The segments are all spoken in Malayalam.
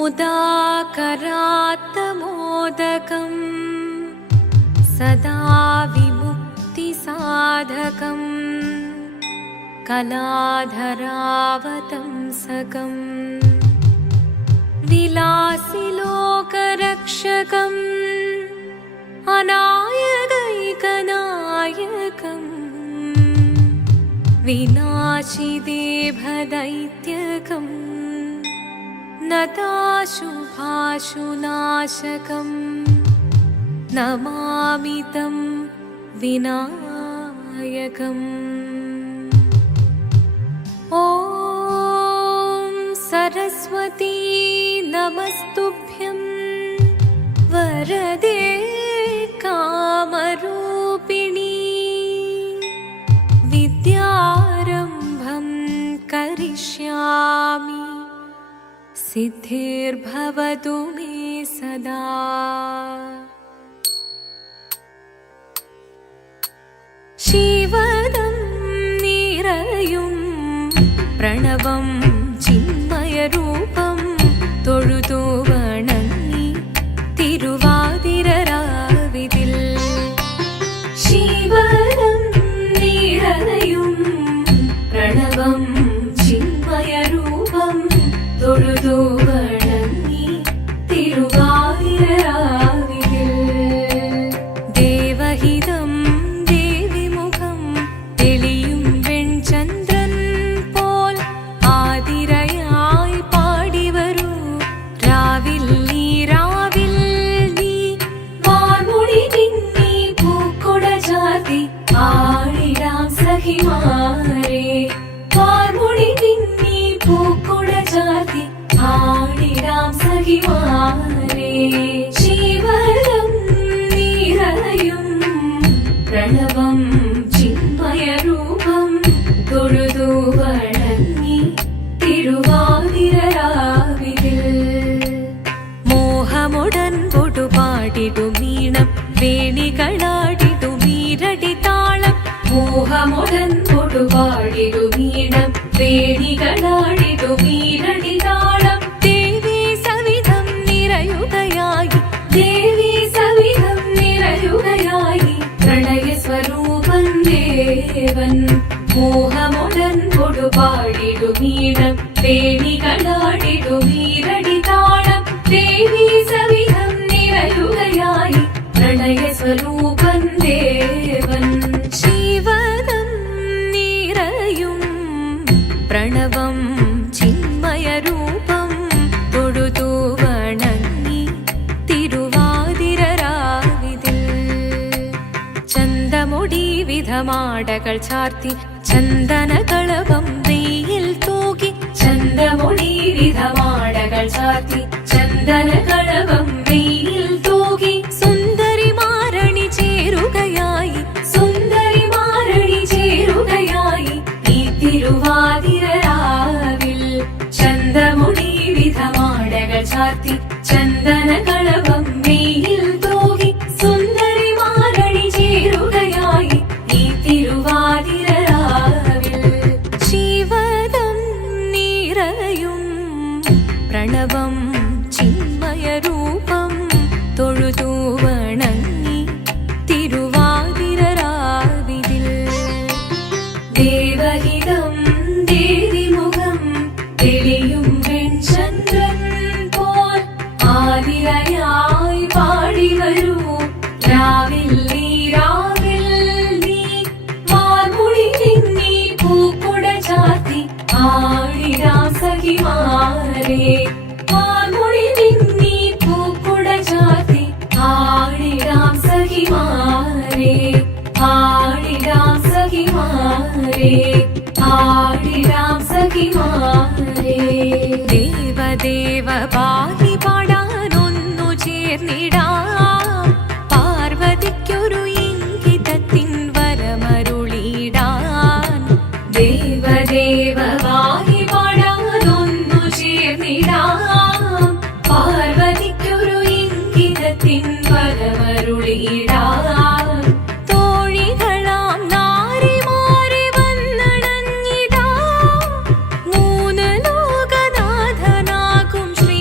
मुदाकरात्तमोदकं सदा विमुक्तिसाधकं कलाधरावतंसकं विलासिलोकरक्षकं अनायकैकनायकं विनाशिदेभदैत्यकं नताशुभाशुनाशकं नमामि तं विनायकम्। ॐ सरस्वती नमस्तुभ्यं वरदे कामरूपिणी विद्यारम्भं करिष्यामि सिद्धिर्भवतु मे सदा। शिवदं निरयुं प्रणवं चिन्मयरूपं തൊഴുതു വണങ്ങി തിരുവാതിരരാവിതിൽ ശിവദം നിറയും പ്രണവം ചിന്മയരൂപം തൊഴുതു വണങ്ങി തിരുവാതിരരാവിതിൽ ദേവഹിതം ദേവിമുഖം തെളിയും വെൺചന്ദ്രൻ പോൽ ആതിരയായി പാടിവരൂ രാവിൽ നീ വാർമുടി പിന്നി പൂക്കുട ചാർത്തി ആടിടാം സഖിമാരേ വാർമുടി പിന്നി പൂക്കുട ചാർത്തി ആടിടാം സഖിമാരേ ശിവദം നിറയും പ്രണവം ചിന്മയരൂപം തൊഴുതു വണങ്ങി തിരുവാതിരരാവിതിൽ മോഹമുടൻ പൊടുപാടിടുമീണം വേണികളാടിടുമീരടി താളം മോഹമുടൻ പൊടുപാടിടുമീണം വേണികളാടിടുമീരടി താളം ദേവി സവിധം നിറയുകയായി ദേവി സവിധം നിറയുകയായി പ്രണയ സ്വരൂപൻ ദേവൻ മോഹമുടൻ കൊടുപാടിടുമീണം വേണികളാടിടുമീരടി താളം ദേവി സവിധം നിറയുകയായി പ്രണയ സ്വരൂപൻ ദേവൻ ശിവദം നിറയും പ്രണവം ചിന്മയരൂപം തൊഴുതു വണങ്ങി തിരുവാതിരരാവിതിൽ ചന്തമുടി വിധമാടകൾ ചാർത്തി ചന്ദനകളവം വെയിൽ തൂകി ചന്തമുടി വിധമാടകൾ ചാർത്തി ചന്ദനകളവം വെയിൽ തൂകി സുന്ദരിമാരണി ചേരുകയായി സുന്ദരിമാരണി ചേരുകയായി ഈ തിരുവാതിരരാവിൽ ചന്തമുടി വിധമാടകൾ ചാർത്തി ചന്ദനകളവം വെയിൽ തൂകി സുന്ദരിമാരണി ചേരുകയായി ഈ തിരുവാതിരരാവിൽ ശിവദം നിറയും പ്രണവം ചിന്മയരൂപം തൊഴുതു വണങ്ങി തിരുവാതിരരാവിതിൽ ദേവഹിതം ദേവിമുഖം തെളിയും വെൺചന്ദ്രൻ പോൽ ആതിരയായി പാടിവരൂ രാവിൽ നീ വാർമുടി പിന്നി പൂക്കുട ചാർത്തി ആടിടാം സഖിമാരേ വാർമുടി പിന്നി പൂക്കുട ചാർത്തി ആടിടാം സഖിമാരേ ആടിടാം സഖിമാരേ ആടിടാം സഖിമാരേ ദേവദേവ പാടി പാടാനൊന്നു ചേർന്നിടാം പാർവതിക്കൊരു ഇംഗിതത്തിൻ വരമരുളിടാൻ ദേവദേവ പാടി പാടാനൊന്നു ചേർന്നിടാം പാർവതിക്കൊരു ഇംഗിതത്തിൻ വരമരുളിടാൻ തോഴികളാം നാരിമാരെ വന്നണഞ്ഞിടാം മൂന്ന് ലോകനാഥനാകും ശ്രീ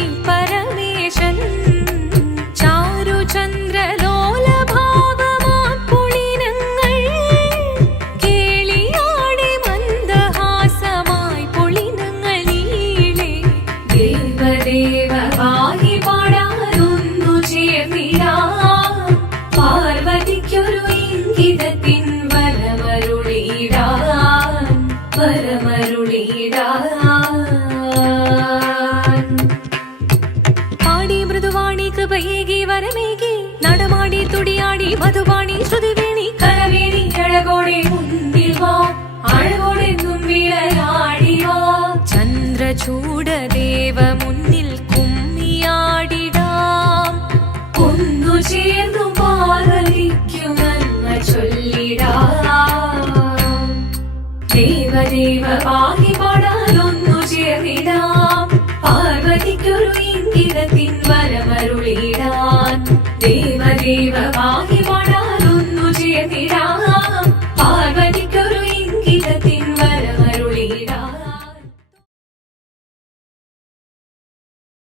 ഇംഗിതത്തിൻ വരമരുളിയിടാൻ പാടി മൃദുവാണി കൃപയേകി വരമേകി നടമാടി തുടിയാടി മധുവാണി ശ്രുതിവേണി കരവേണി അഴകോടെ മുന്നിൽ വാ അഴകോടെന്നും വിളയാടിവാ ചന്ദ്രചൂടദേവ മുന്നിൽ കുമ്മിയാടിടാം ഒന്നു ചേർന്നു പാർവതിക്കു നന്മ ചൊല്ലിടാം ദേവദേവ പാഹി പാടാനൊന്നു ചേർന്നിടാം പാർവതിക്കൊരു ഇംഗിതത്തിൻ വരമരുളിടാൻ ദേവദേവ പാഹി